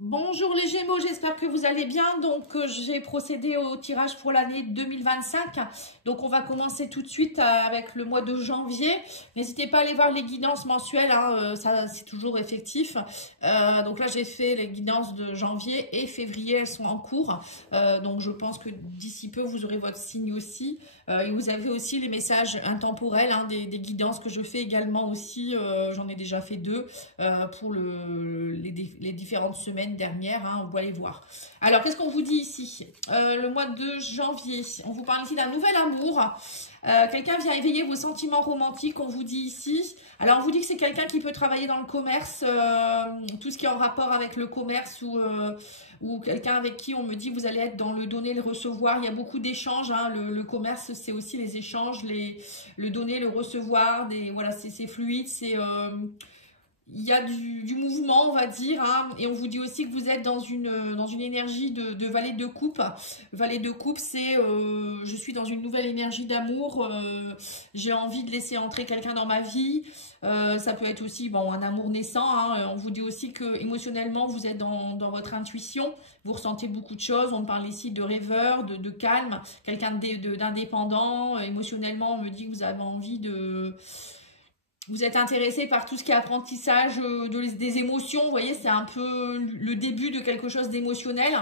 Bonjour les Gémeaux, j'espère que vous allez bien. Donc j'ai procédé au tirage pour l'année 2025. Donc on va commencer tout de suite avec le mois de janvier. N'hésitez pas à aller voir les guidances mensuelles, hein, ça c'est toujours effectif. Donc là j'ai fait les guidances de janvier et février, elles sont en cours. Donc je pense que d'ici peu vous aurez votre signe aussi. Et vous avez aussi les messages intemporels, hein, des guidances que je fais également aussi. J'en ai déjà fait deux pour les différentes semaines dernières, hein, vous allez voir. Alors, qu'est-ce qu'on vous dit ici? Le mois de janvier, on vous parle ici d'un nouvel amour. Quelqu'un vient éveiller vos sentiments romantiques, on vous dit ici. Alors, on vous dit que c'est quelqu'un qui peut travailler dans le commerce, tout ce qui est en rapport avec le commerce ou quelqu'un avec qui on me dit que vous allez être dans le donner, le recevoir. Il y a beaucoup d'échanges, hein. Le commerce, c'est aussi les échanges, le donner, le recevoir. Voilà, c'est fluide, il y a du mouvement, on va dire, hein, et on vous dit aussi que vous êtes dans une énergie de valet de coupe. Valet de coupe, c'est je suis dans une nouvelle énergie d'amour, j'ai envie de laisser entrer quelqu'un dans ma vie. Ça peut être aussi bon, un amour naissant, hein. On vous dit aussi que émotionnellement, vous êtes dans votre intuition, vous ressentez beaucoup de choses. On parle ici de rêveur, de calme, quelqu'un d'indépendant. Émotionnellement, on me dit que vous avez envie de... Vous êtes intéressé par tout ce qui est apprentissage des émotions, vous voyez, c'est un peu le début de quelque chose d'émotionnel.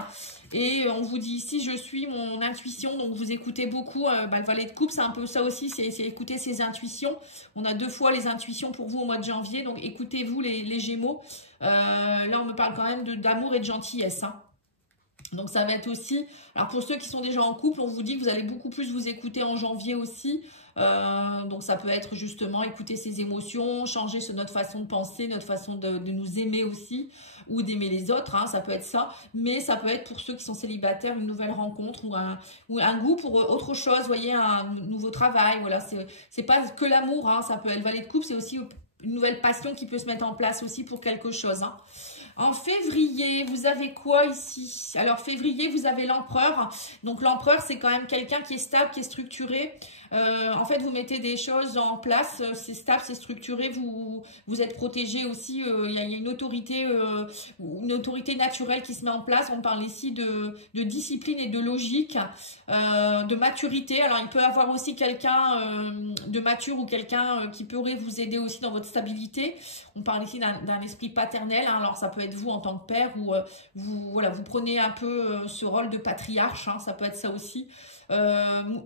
Et on vous dit ici, je suis mon intuition, donc vous écoutez beaucoup. Le valet de coupe, c'est un peu ça aussi, c'est écouter ses intuitions. On a 2 fois les intuitions pour vous au mois de janvier, donc écoutez-vous les Gémeaux. Là, on me parle quand même d'amour et de gentillesse, hein. Donc ça va être aussi, alors pour ceux qui sont déjà en couple, on vous dit que vous allez beaucoup plus vous écouter en janvier aussi. Donc ça peut être justement écouter ses émotions, changer notre façon de penser, notre façon de nous aimer aussi, ou d'aimer les autres, hein, ça peut être ça. Mais ça peut être pour ceux qui sont célibataires, une nouvelle rencontre ou un goût pour autre chose, vous voyez, un nouveau travail. Voilà, c'est pas que l'amour, hein, ça peut être le valet de coupe, c'est aussi une nouvelle passion qui peut se mettre en place aussi pour quelque chose, hein. En février, vous avez quoi ici? Alors, février, vous avez l'empereur. Donc, l'empereur, c'est quand même quelqu'un qui est stable, qui est structuré. En fait, vous mettez des choses en place, c'est stable, c'est structuré, vous êtes protégé aussi. Il y a une autorité naturelle qui se met en place. On parle ici de discipline et de logique, de maturité. Alors, il peut y avoir aussi quelqu'un de mature ou quelqu'un qui pourrait vous aider aussi dans votre stabilité. On parle ici d'un esprit paternel, hein. Alors, ça peut être vous en tant que père ou vous prenez un peu ce rôle de patriarche, hein, ça peut être ça aussi.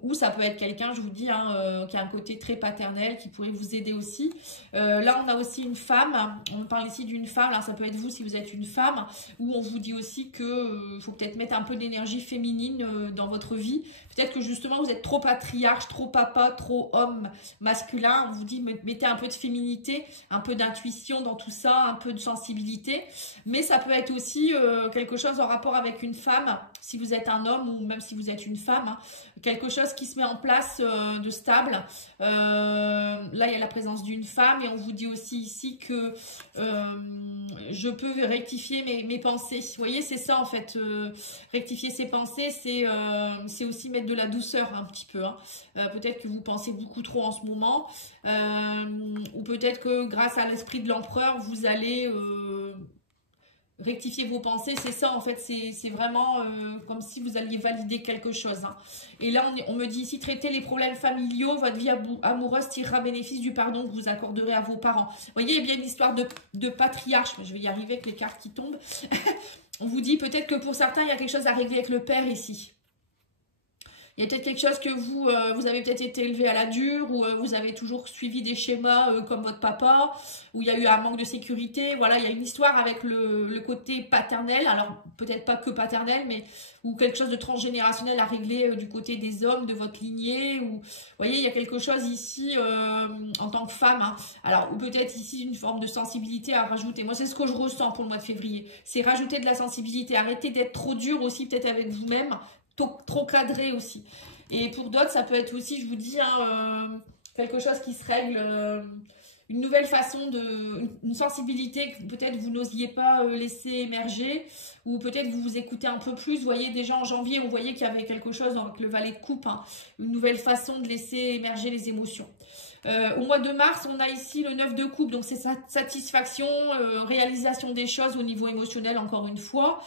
Ou ça peut être quelqu'un, je vous dis, hein, qui a un côté très paternel, qui pourrait vous aider aussi. Là, on a aussi une femme, on parle ici d'une femme, là, ça peut être vous si vous êtes une femme, où on vous dit aussi que faut peut-être mettre un peu d'énergie féminine dans votre vie. Peut-être que justement, vous êtes trop patriarche, trop papa, trop homme masculin. On vous dit, mettez un peu de féminité, un peu d'intuition dans tout ça, un peu de sensibilité. Mais ça peut être aussi quelque chose en rapport avec une femme, si vous êtes un homme ou même si vous êtes une femme, hein, quelque chose qui se met en place de stable. Là, il y a la présence d'une femme et on vous dit aussi ici que je peux rectifier mes pensées. Vous voyez, c'est ça en fait. Rectifier ses pensées, c'est aussi mettre de la douceur un petit peu, hein. Peut-être que vous pensez beaucoup trop en ce moment. Ou peut-être que grâce à l'esprit de l'empereur, vous allez... rectifier vos pensées, c'est ça en fait, c'est vraiment comme si vous alliez valider quelque chose, hein. Et là on me dit ici, traiter les problèmes familiaux, votre vie amoureuse tirera bénéfice du pardon que vous accorderez à vos parents. Vous voyez, il y a bien une histoire de patriarche, mais je vais y arriver avec les cartes qui tombent. On vous dit peut-être que pour certains il y a quelque chose à régler avec le père ici. Il y a peut-être quelque chose que vous avez peut-être été élevé à la dure, ou vous avez toujours suivi des schémas comme votre papa, où il y a eu un manque de sécurité. Voilà, il y a une histoire avec le côté paternel, alors peut-être pas que paternel, mais ou quelque chose de transgénérationnel à régler du côté des hommes, de votre lignée. Ou, vous voyez, il y a quelque chose ici en tant que femme, hein. Alors, ou peut-être ici une forme de sensibilité à rajouter. Moi, c'est ce que je ressens pour le mois de février. C'est rajouter de la sensibilité, arrêter d'être trop dur aussi peut-être avec vous-même, trop cadré aussi. Et pour d'autres, ça peut être aussi, je vous dis, hein, quelque chose qui se règle, une nouvelle façon une sensibilité que peut-être vous n'osiez pas laisser émerger, ou peut-être vous vous écoutez un peu plus. Vous voyez, déjà en janvier, on voyait qu'il y avait quelque chose avec le valet de coupe, hein, une nouvelle façon de laisser émerger les émotions. Au mois de mars, on a ici le 9 de coupe, donc c'est satisfaction, réalisation des choses au niveau émotionnel, encore une fois.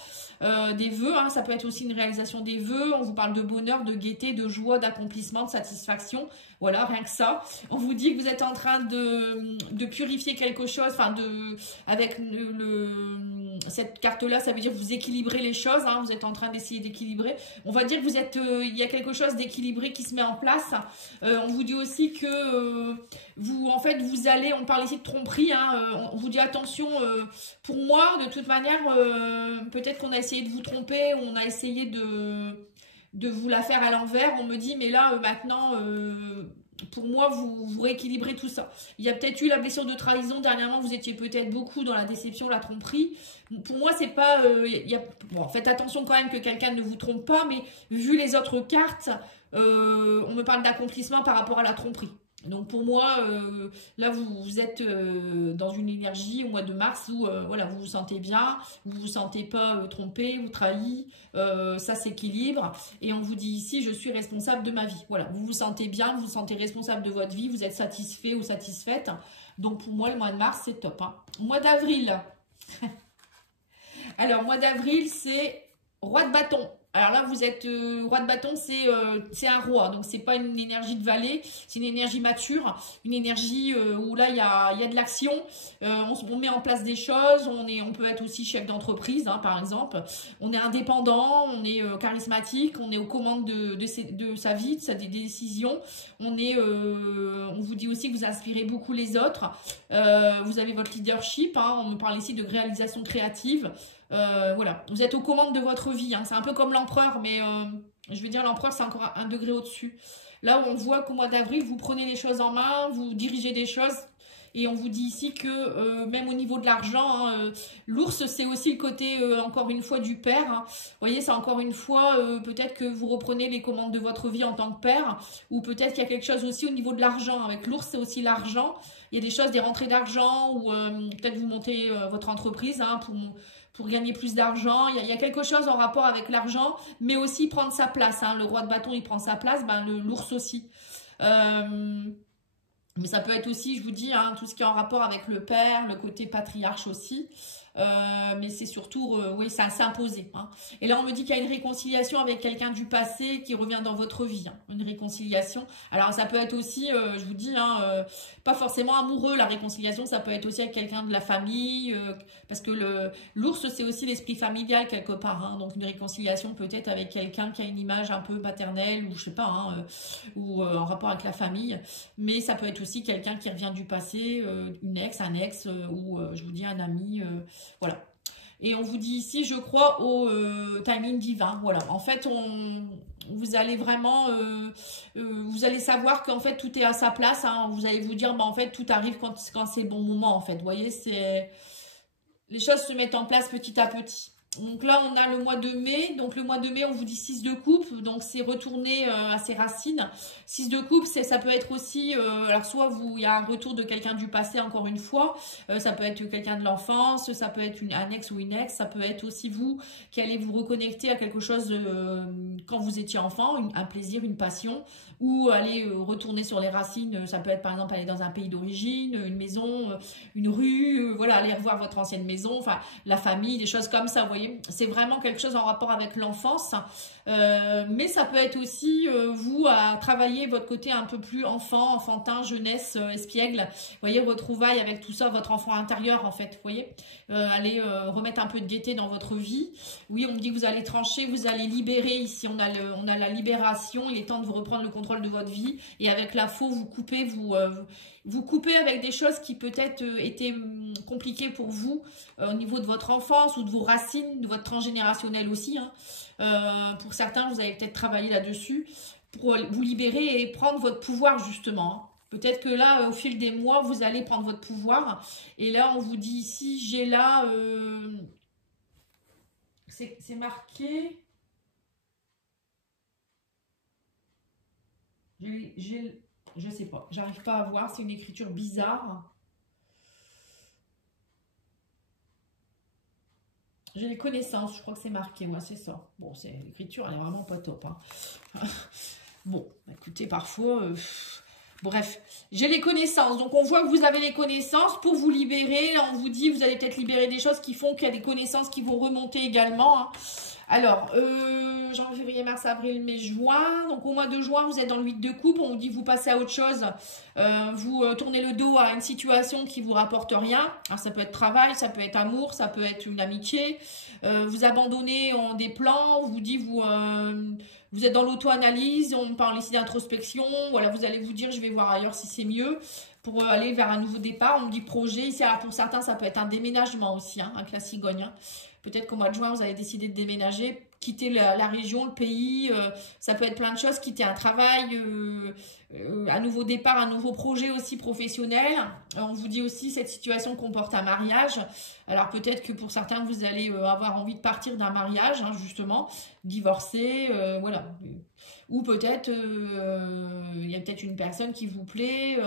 Des vœux, hein, ça peut être aussi une réalisation des vœux. On vous parle de bonheur, de gaieté, de joie, d'accomplissement, de satisfaction. Voilà, rien que ça. On vous dit que vous êtes en train de purifier quelque chose, enfin avec cette carte-là, ça veut dire que vous équilibrez les choses, hein, vous êtes en train d'essayer d'équilibrer. On va dire que vous êtes, il y a quelque chose d'équilibré qui se met en place. On vous dit aussi que vous, en fait, vous allez, on parle ici de tromperie, hein, on vous dit attention, pour moi, de toute manière, peut-être qu'on a essayé de vous tromper, on a essayé de vous la faire à l'envers. On me dit, mais là, maintenant, pour moi, vous rééquilibrez tout ça. Il y a peut-être eu la blessure de trahison. Dernièrement, vous étiez peut-être beaucoup dans la déception, la tromperie. Pour moi, c'est pas... bon, faites attention quand même que quelqu'un ne vous trompe pas, mais vu les autres cartes, on me parle d'accomplissement par rapport à la tromperie. Donc pour moi, là vous êtes dans une énergie au mois de mars où voilà, vous vous sentez bien, vous vous sentez pas trompé ou trahi, ça s'équilibre. Et on vous dit ici, je suis responsable de ma vie. Voilà, vous vous sentez bien, vous vous sentez responsable de votre vie, vous êtes satisfait ou satisfaite. Donc pour moi, le mois de mars, c'est top, hein. Mois d'avril. Alors, mois d'avril, c'est roi de bâton. Alors là, vous êtes roi de bâton, c'est un roi. Donc, c'est pas une énergie de valet, c'est une énergie mature. Une énergie où là, il y a de l'action. On met en place des choses. On peut être aussi chef d'entreprise, hein, par exemple. On est indépendant, on est charismatique, on est aux commandes de sa vie, de des décisions. On vous dit aussi que vous inspirez beaucoup les autres. Vous avez votre leadership. Hein, on me parle ici de réalisation créative. Voilà, vous êtes aux commandes de votre vie, hein. C'est un peu comme l'empereur, mais je veux dire l'empereur c'est encore un degré au-dessus. Là où on voit qu'au mois d'avril vous prenez les choses en main, vous dirigez des choses. Et on vous dit ici que même au niveau de l'argent, hein, l'ours c'est aussi le côté encore une fois du père, hein. Vous voyez, c'est encore une fois peut-être que vous reprenez les commandes de votre vie en tant que père, ou peut-être qu'il y a quelque chose aussi au niveau de l'argent. Avec l'ours c'est aussi l'argent. Il y a des choses, des rentrées d'argent, ou peut-être vous montez votre entreprise, hein, pour gagner plus d'argent. Il y a quelque chose en rapport avec l'argent, mais aussi prendre sa place, hein. Le roi de bâton, il prend sa place, ben, l'ours aussi. Mais ça peut être aussi, je vous dis, hein, tout ce qui est en rapport avec le père, le côté patriarche aussi. Mais c'est surtout, oui, ça s'imposer, hein. Et là, on me dit qu'il y a une réconciliation avec quelqu'un du passé qui revient dans votre vie, hein, une réconciliation. Alors, ça peut être aussi, je vous dis, hein, pas forcément amoureux, la réconciliation, ça peut être aussi avec quelqu'un de la famille, parce que l'ours, c'est aussi l'esprit familial quelque part, hein. Donc, une réconciliation peut-être avec quelqu'un qui a une image un peu paternelle, ou je sais pas, hein, ou en rapport avec la famille. Mais ça peut être aussi quelqu'un qui revient du passé, une ex, un ex, ou je vous dis un ami, voilà. Et on vous dit ici, je crois au timing divin. Voilà. En fait, vous allez vraiment, vous allez savoir qu'en fait tout est à sa place, hein. Vous allez vous dire, bah, en fait tout arrive quand c'est le bon moment. En fait, vous voyez, les choses se mettent en place petit à petit. Donc là, on a le mois de mai. Donc le mois de mai, on vous dit 6 de coupe. Donc c'est retourner à ses racines. 6 de coupe, ça peut être aussi... alors soit il y a un retour de quelqu'un du passé, encore une fois. Ça peut être quelqu'un de l'enfance. Ça peut être un ex ou une ex. Ça peut être aussi vous qui allez vous reconnecter à quelque chose quand vous étiez enfant. Un plaisir, une passion. Ou aller retourner sur les racines. Ça peut être par exemple aller dans un pays d'origine, une maison, une rue. Voilà, aller revoir votre ancienne maison. Enfin, la famille, des choses comme ça, vous voyez. C'est vraiment quelque chose en rapport avec l'enfance, mais ça peut être aussi vous à travailler votre côté un peu plus enfant, enfantin, jeunesse, espiègle, vous voyez, retrouvailles avec tout ça, votre enfant intérieur en fait, vous voyez, allez remettre un peu de gaieté dans votre vie. Oui, on me dit que vous allez trancher, vous allez libérer, ici on a la libération, il est temps de vous reprendre le contrôle de votre vie, et avec la faux, vous coupez, vous coupez avec des choses qui peut-être étaient compliquées pour vous au niveau de votre enfance ou de vos racines, de votre transgénérationnel aussi, hein. Pour certains, vous avez peut-être travaillé là-dessus pour vous libérer et prendre votre pouvoir justement, hein. Peut-être que là, au fil des mois, vous allez prendre votre pouvoir. Et là, on vous dit ici, j'ai là... c'est marqué... Je sais pas, j'arrive pas à voir, c'est une écriture bizarre. J'ai les connaissances, je crois que c'est marqué, moi, c'est ça. Bon, l'écriture, elle est vraiment pas top, hein. Bon, écoutez, parfois, Bref, j'ai les connaissances. Donc, on voit que vous avez les connaissances pour vous libérer. On vous dit, vous allez peut-être libérer des choses qui font qu'il y a des connaissances qui vont remonter également. Hein. Alors, janvier, février, mars, avril, mai, juin. Donc, au mois de juin, vous êtes dans le 8 de coupe. On vous dit, vous passez à autre chose. Vous tournez le dos à une situation qui vous rapporte rien. Alors, ça peut être travail, ça peut être amour, ça peut être une amitié. Vous abandonnez des plans. On vous dit, vous êtes dans l'auto-analyse, on parle ici d'introspection. Voilà, vous allez vous dire, je vais voir ailleurs si c'est mieux pour aller vers un nouveau départ. On me dit projet. Ici, alors pour certains, ça peut être un déménagement aussi, hein, avec la cigogne. Hein. Peut-être qu'au mois de juin, vous avez décidé de déménager, quitter la région, le pays. Ça peut être plein de choses, quitter un travail, un nouveau départ, un nouveau projet aussi professionnel. On vous dit aussi, cette situation comporte un mariage. Alors peut-être que pour certains, vous allez avoir envie de partir d'un mariage, hein, justement, divorcer, voilà. Ou peut-être, il y a peut-être une personne qui vous plaît,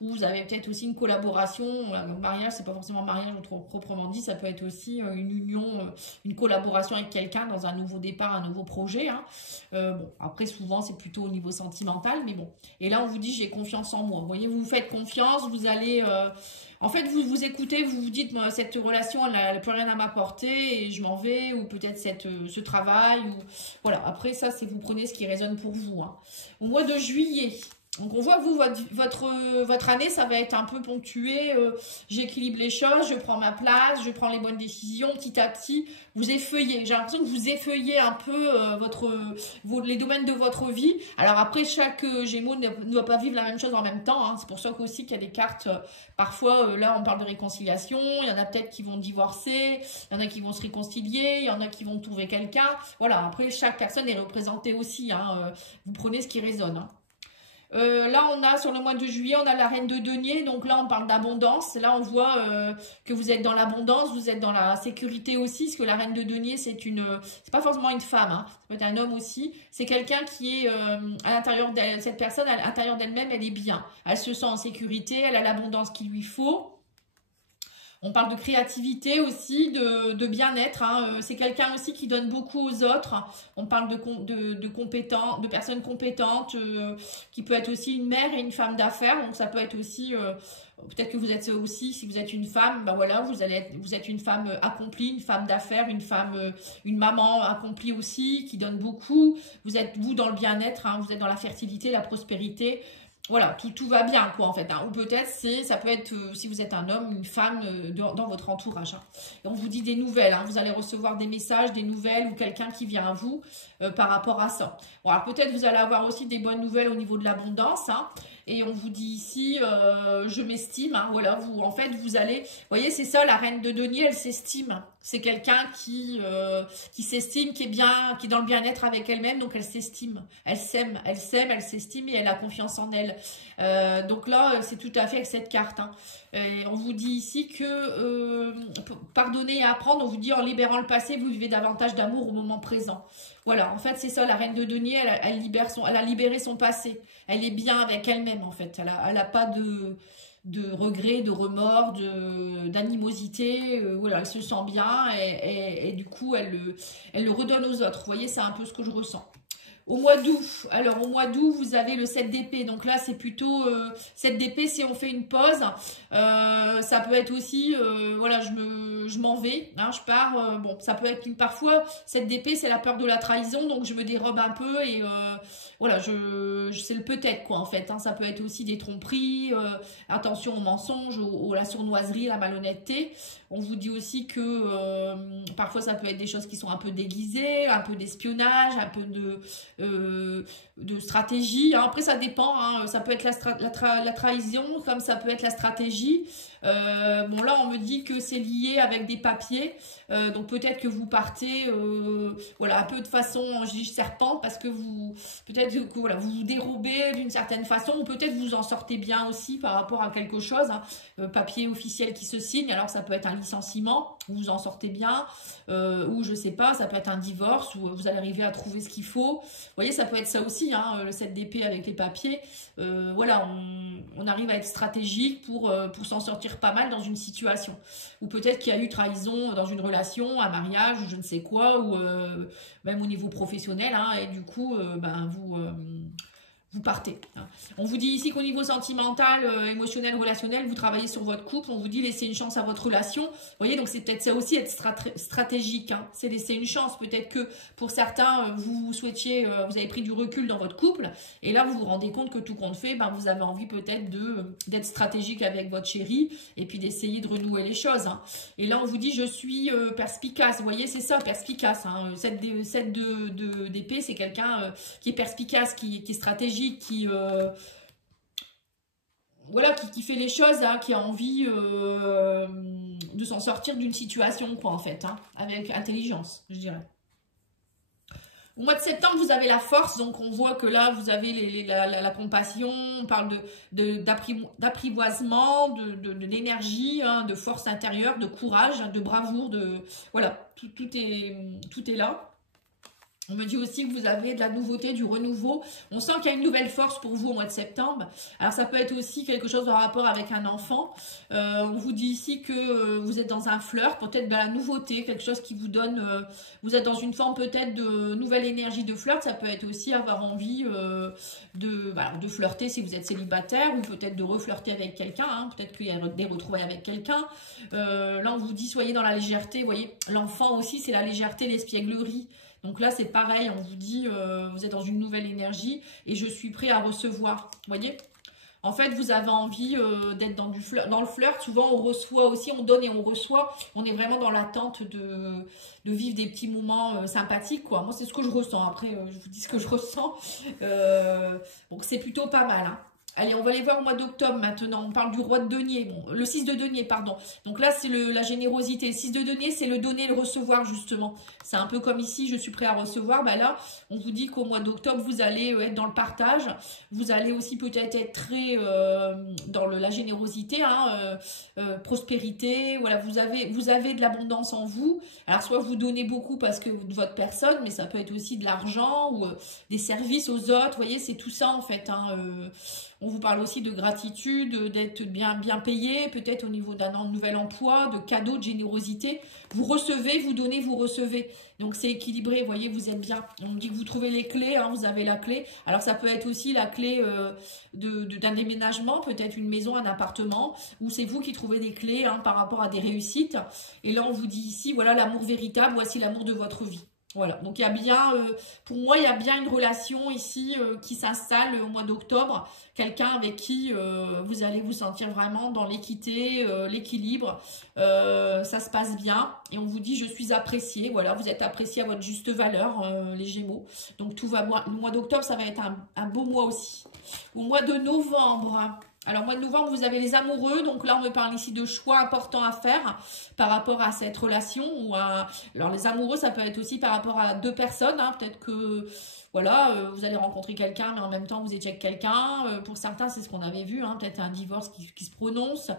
ou vous avez peut-être aussi une collaboration. Le mariage, c'est pas forcément mariage proprement dit, ça peut être aussi une union, une collaboration avec quelqu'un dans un nouveau départ, un nouveau projet. Hein. Bon, après, souvent, c'est plutôt au niveau sentimental, mais bon. Et là, on vous dit, j'ai confiance en moi. Vous voyez, vous vous faites confiance, vous allez... En fait, vous vous écoutez, vous vous dites, cette relation, elle n'a plus rien à m'apporter et je m'en vais, ou peut-être ce travail, ou voilà. Après, ça, c'est vous prenez ce qui résonne pour vous. Hein. Au mois de juillet, donc on voit que vous, votre année, ça va être un peu ponctué. J'équilibre les choses, je prends ma place, je prends les bonnes décisions petit à petit. Vous effeuillez. J'ai l'impression que vous effeuillez un peu les domaines de votre vie. Alors après, chaque Gémeaux ne doit pas vivre la même chose en même temps. Hein. C'est pour ça qu'aussi qu'il y a des cartes. Parfois, là, on parle de réconciliation. Il y en a peut-être qui vont divorcer. Il y en a qui vont se réconcilier. Il y en a qui vont trouver quelqu'un. Voilà. Après, chaque personne est représentée aussi. Hein. Vous prenez ce qui résonne. Hein. Là, on a sur le mois de juillet, on a la reine de denier. Donc là, on parle d'abondance. Là, on voit que vous êtes dans l'abondance, vous êtes dans la sécurité aussi. Parce que la reine de denier, c'est pas forcément une femme. Hein. Ça peut être un homme aussi. C'est quelqu'un qui est à l'intérieur d'elle. Cette personne, à l'intérieur d'elle-même, elle est bien. Elle se sent en sécurité. Elle a l'abondance qu'il lui faut. On parle de créativité aussi, de bien-être. Hein. C'est quelqu'un aussi qui donne beaucoup aux autres. On parle de compétents, de personnes compétentes, qui peut être aussi une mère et une femme d'affaires. Donc ça peut être aussi, peut-être que vous êtes aussi, si vous êtes une femme, ben voilà, vous êtes une femme accomplie, une femme d'affaires, une maman accomplie aussi, qui donne beaucoup. Vous êtes vous dans le bien-être, hein, vous êtes dans la fertilité, la prospérité. Voilà, tout va bien, quoi, en fait. Hein. Ou peut-être, ça peut être, si vous êtes un homme, une femme dans votre entourage. Hein. Et on vous dit des nouvelles. Hein. Vous allez recevoir des messages, des nouvelles ou quelqu'un qui vient à vous par rapport à ça. Bon, alors peut-être vous allez avoir aussi des bonnes nouvelles au niveau de l'abondance. Hein. Et on vous dit ici, je m'estime. Hein. Voilà, en fait, vous allez... Vous voyez, c'est ça, la reine de denier, elle s'estime. C'est quelqu'un qui s'estime, qui est bien, qui est dans le bien-être avec elle-même, donc elle s'estime. Elle s'aime, elle s'estime et elle a confiance en elle. Donc là, c'est tout à fait avec cette carte. Hein. On vous dit ici que pardonner et apprendre, on vous dit en libérant le passé, vous vivez davantage d'amour au moment présent. Voilà, en fait, c'est ça, la reine de denier, elle a libéré son passé. Elle est bien avec elle-même, en fait. Elle a pas de regrets, de remords, d'animosité. Voilà, elle se sent bien et du coup, elle le redonne aux autres. Vous voyez, c'est un peu ce que je ressens. Au mois d'août, alors au mois d'août, vous avez le 7 d'épée. Donc là, c'est plutôt 7 d'épée si on fait une pause. Ça peut être aussi, voilà, je m'en vais, hein, je pars. Bon, ça peut être parfois, 7 d'épée, c'est la peur de la trahison. Donc je me dérobe un peu et voilà, c'est le peut-être quoi en fait. Hein, ça peut être aussi des tromperies, attention aux mensonges, à la sournoiserie, la malhonnêteté. On vous dit aussi que parfois ça peut être des choses qui sont un peu déguisées, un peu d'espionnage, un peu de stratégie. Hein. Après ça dépend, hein. Ça peut être la trahison comme ça peut être la stratégie. Bon là on me dit que c'est lié avec des papiers, donc peut-être que vous partez voilà un peu de façon, je dis serpent parce que peut-être que voilà, vous vous dérobez d'une certaine façon ou peut-être vous en sortez bien aussi par rapport à quelque chose, hein. Papier officiel qui se signe, alors ça peut être un licenciement, vous en sortez bien, ou je sais pas, ça peut être un divorce où vous allez arriver à trouver ce qu'il faut. Vous voyez, ça peut être ça aussi, hein, le 7 d'épée avec les papiers. Voilà, on arrive à être stratégique pour s'en sortir pas mal dans une situation. Ou peut-être qu'il y a eu trahison dans une relation, un mariage, ou je ne sais quoi, ou même au niveau professionnel, hein, et du coup, ben, vous partez. Hein. On vous dit ici qu'au niveau sentimental, émotionnel, relationnel, vous travaillez sur votre couple. On vous dit laissez une chance à votre relation. Vous voyez, donc c'est peut-être ça aussi être stratégique. Hein. C'est laisser une chance. Peut-être que pour certains, vous souhaitiez, vous avez pris du recul dans votre couple. Et là, vous vous rendez compte que tout compte fait, ben, vous avez envie peut-être d'être stratégique avec votre chéri et puis d'essayer de renouer les choses. Hein. Et là, on vous dit je suis perspicace. Vous voyez, c'est ça, perspicace. Hein. 7 d'épée, c'est quelqu'un qui est perspicace, qui est stratégique, voilà, qui fait les choses, hein, qui a envie de s'en sortir d'une situation, quoi, en fait, hein, avec intelligence, je dirais. Au mois de septembre, vous avez la force, donc on voit que là, vous avez la compassion, on parle d'apprivoisement, de l'énergie, hein, de force intérieure, de courage, de bravoure, voilà, tout est là. On me dit aussi que vous avez de la nouveauté, du renouveau. On sent qu'il y a une nouvelle force pour vous au mois de septembre. Alors, ça peut être aussi quelque chose en rapport avec un enfant. On vous dit ici que vous êtes dans un flirt, peut-être de la nouveauté, quelque chose qui vous donne... vous êtes dans une forme peut-être de nouvelle énergie de flirt. Ça peut être aussi avoir envie de flirter si vous êtes célibataire ou peut-être de reflirter avec quelqu'un. Hein. Peut-être qu'il y a des retrouvailles avec quelqu'un. Là, on vous dit soyez dans la légèreté. Vous voyez, l'enfant aussi, c'est la légèreté, l'espièglerie. Donc là, c'est pareil, on vous dit, vous êtes dans une nouvelle énergie et je suis prêt à recevoir. Vous voyez? En fait, vous avez envie d'être dans le flirt. Souvent, on reçoit aussi, on donne et on reçoit. On est vraiment dans l'attente de vivre des petits moments sympathiques, quoi. Moi, c'est ce que je ressens. Après, je vous dis ce que je ressens. Donc, c'est plutôt pas mal, hein. Allez, on va aller voir au mois d'octobre maintenant. On parle du roi de denier. Bon, le 6 de denier, pardon. Donc là, c'est la générosité. Le 6 de denier, c'est le donner et le recevoir, justement. C'est un peu comme ici, je suis prêt à recevoir. Bah là, on vous dit qu'au mois d'octobre, vous allez être dans le partage. Vous allez aussi peut-être être très dans la générosité, hein, prospérité. Voilà, vous avez de l'abondance en vous. Alors, soit vous donnez beaucoup parce que de votre personne, mais ça peut être aussi de l'argent ou des services aux autres. Vous voyez, c'est tout ça, en fait, hein, on vous parle aussi de gratitude, d'être bien payé, peut-être au niveau d'un nouvel emploi, de cadeaux, de générosité. Vous recevez, vous donnez, vous recevez. Donc, c'est équilibré, vous voyez, vous êtes bien. On dit que vous trouvez les clés, hein, vous avez la clé. Alors, ça peut être aussi la clé d'un déménagement, peut-être une maison, un appartement, ou c'est vous qui trouvez des clés hein, par rapport à des réussites. Et là, on vous dit ici, voilà l'amour véritable, voici l'amour de votre vie. Voilà, donc il y a bien, pour moi, il y a bien une relation ici qui s'installe au mois d'octobre. Quelqu'un avec qui vous allez vous sentir vraiment dans l'équité, l'équilibre. Ça se passe bien et on vous dit je suis apprécié. Voilà, vous êtes apprécié à votre juste valeur, les Gémeaux. Donc tout va bien. Le mois d'octobre, ça va être un beau mois aussi. Au mois de novembre... Alors, au mois de novembre, vous avez les amoureux. Donc là, on me parle ici de choix importants à faire par rapport à cette relation. Alors, les amoureux, ça peut être aussi par rapport à deux personnes. Hein. Peut-être que, voilà, vous allez rencontrer quelqu'un, mais en même temps, vous étiez avec quelqu'un. Pour certains, c'est ce qu'on avait vu. Hein. Peut-être un divorce qui se prononce.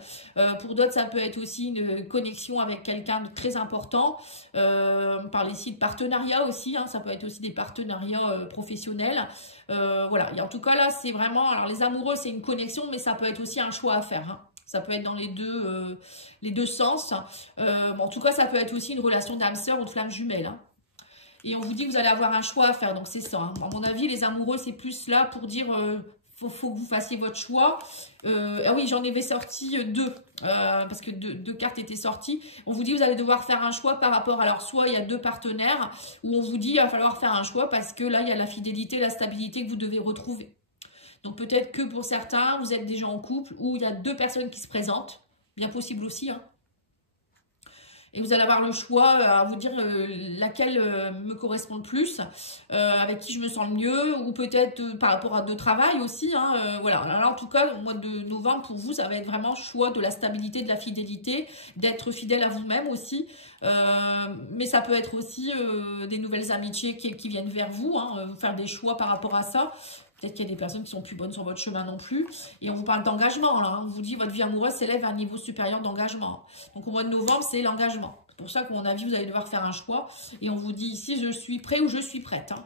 Pour d'autres, ça peut être aussi une connexion avec quelqu'un de très important. On parle ici de partenariat aussi. Hein. Ça peut être aussi des partenariats professionnels. Voilà, et en tout cas là c'est vraiment, alors les amoureux c'est une connexion mais ça peut être aussi un choix à faire, hein. Ça peut être dans les deux sens, en tout cas ça peut être aussi une relation d'âme sœur ou de flamme jumelle, hein. Et on vous dit que vous allez avoir un choix à faire, donc c'est ça, hein. À mon avis les amoureux c'est plus là pour dire faut que vous fassiez votre choix. Ah oui, j'en avais sorti deux, parce que deux cartes étaient sorties. On vous dit que vous allez devoir faire un choix par rapport, alors soit il y a deux partenaires, où on vous dit qu'il va falloir faire un choix parce que là, il y a la fidélité, la stabilité que vous devez retrouver. Donc peut-être que pour certains, vous êtes déjà en couple, où il y a deux personnes qui se présentent, bien possible aussi, hein. Et vous allez avoir le choix à vous dire laquelle me correspond le plus, avec qui je me sens le mieux, ou peut-être par rapport à de travail aussi, hein, voilà. Alors, en tout cas, au mois de novembre, pour vous, ça va être vraiment choix de la stabilité, de la fidélité, d'être fidèle à vous-même aussi. Mais ça peut être aussi des nouvelles amitiés qui viennent vers vous, hein, faire des choix par rapport à ça. Peut-être qu'il y a des personnes qui sont plus bonnes sur votre chemin non plus. Et on vous parle d'engagement, là. Hein. On vous dit votre vie amoureuse s'élève à un niveau supérieur d'engagement. Donc au mois de novembre, c'est l'engagement. C'est pour ça qu'à mon avis, vous allez devoir faire un choix. Et on vous dit ici, je suis prêt ou je suis prête. Hein.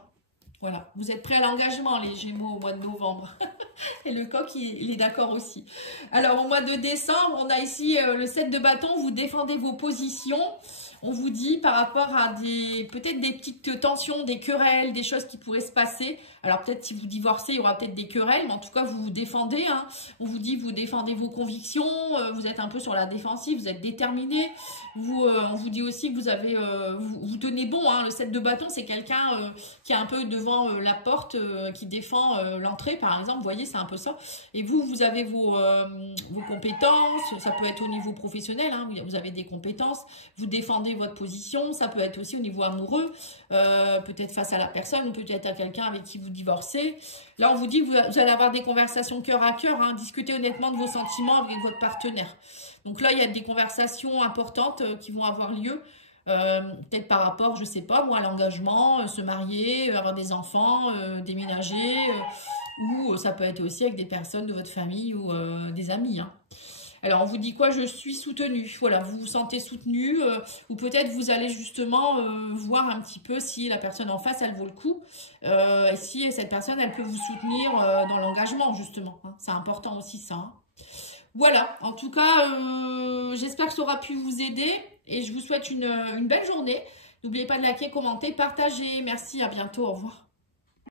Voilà. Vous êtes prêts à l'engagement, les Gémeaux, au mois de novembre. Et le coq, il est d'accord aussi. Alors au mois de décembre, on a ici le 7 de bâton. Vous défendez vos positions. On vous dit par rapport à peut-être des petites tensions, des querelles, des choses qui pourraient se passer. Alors peut-être si vous divorcez, il y aura peut-être des querelles, mais en tout cas vous vous défendez. Hein. On vous dit vous défendez vos convictions, vous êtes un peu sur la défensive, vous êtes déterminé. On vous dit aussi que vous avez, vous tenez bon. Hein. Le 7 de bâton, c'est quelqu'un qui est un peu devant la porte, qui défend l'entrée par exemple. Vous voyez, c'est un peu ça. Et vous avez vos compétences. Ça peut être au niveau professionnel. Hein. Vous avez des compétences. Vous défendez votre position. Ça peut être aussi au niveau amoureux, peut-être face à la personne ou peut-être à quelqu'un avec qui vous divorcez. Là, on vous dit que vous allez avoir des conversations cœur à cœur. Hein. Discuter honnêtement de vos sentiments avec votre partenaire. Donc là, il y a des conversations importantes qui vont avoir lieu. Peut-être par rapport, je sais pas, moi, à l'engagement, se marier, avoir des enfants, déménager, ou ça peut être aussi avec des personnes de votre famille ou des amis. Hein. Alors, on vous dit quoi? Je suis soutenue. Voilà, vous vous sentez soutenu, ou peut-être vous allez justement voir un petit peu si la personne en face, elle vaut le coup, et si cette personne, elle peut vous soutenir dans l'engagement, justement. Hein. C'est important aussi, ça. Hein. Voilà, en tout cas, j'espère que ça aura pu vous aider et je vous souhaite une belle journée. N'oubliez pas de liker, commenter, partager. Merci, à bientôt, au revoir.